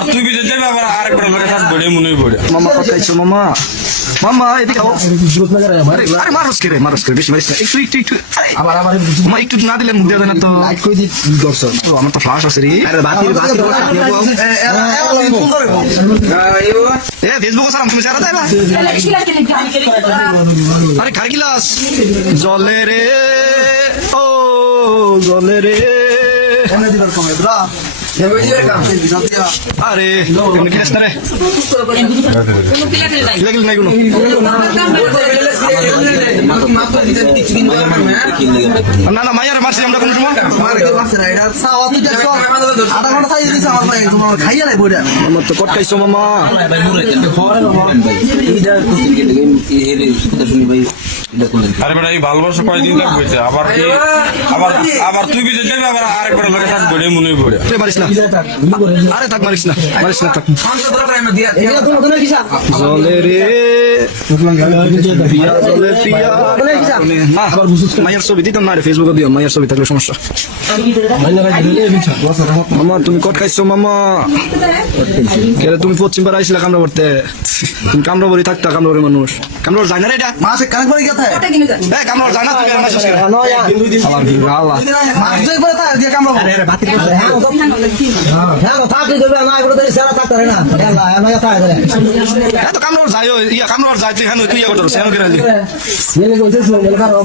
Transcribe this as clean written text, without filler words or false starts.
আবার তুই বিদেশ যাবি আবার আরেকবার লোকে থাকবে রে মনে পড়ে মামা কোথাইছো মামা মামা এদিকে আও আরে মারুস করে বেশি মারিস না একটু আবার মামা একটু না দিলে মুখ দেবে না তো লাইট কই দি দর্শক তো আমার তো ফ্লাশ আছে রে আরে বাতি এ ফেসবুক সালাম তুমি যারা দেবা আরে খার গিলাস জলে রে ও জলে রে এনে দিবার কমে ব্রা আরে এমনি খেস না রে লাগল নাই কোনো না না মাইয়ারে মারছি আমরা কোন সময় আমার তো কটকাইছো মামা আরে বেটা এই ভালোবাসা কয়দিন থাকবে আবার কি আবার আবার তুই বিদেশ যাবি আবার আরেকবার লোকে থাকবে রে মনে পড়ে মারিস না আরে থাক মারিস না থাক জলে রে প্রিয়া জলে প্রিয়া না মায়ের ছবি দিতাম না রে ফেসবুকে দিও মায়ের ছবি থাকলে সমস্যা মামা তুমি কট খাইছো মামা কেরে তুমি পশ্চিম পাড়া আইছিলা কামড়া করতে তুমি কামড়া বলি থাকতা কামড়া করে মানুষ কামড়া যায় না রে এটা মাসে কান করে গেছে কামড়া যায় না তুমি আমার শেষ করে আবার কি আল্লাহ মাস জয় করে তা দিয়ে কামড়া আরে বাতি হ্যাঁ থাকি দেবে না এগুলো তো সারা থাকতে রে না আল্লাহ আমার কথা আছে এত কামড়া যায় ইয়া কামড়া যায় তুই হ্যাঁ তুই ইয়া করতে সেন করে মেলে কইছিস মেলে কারো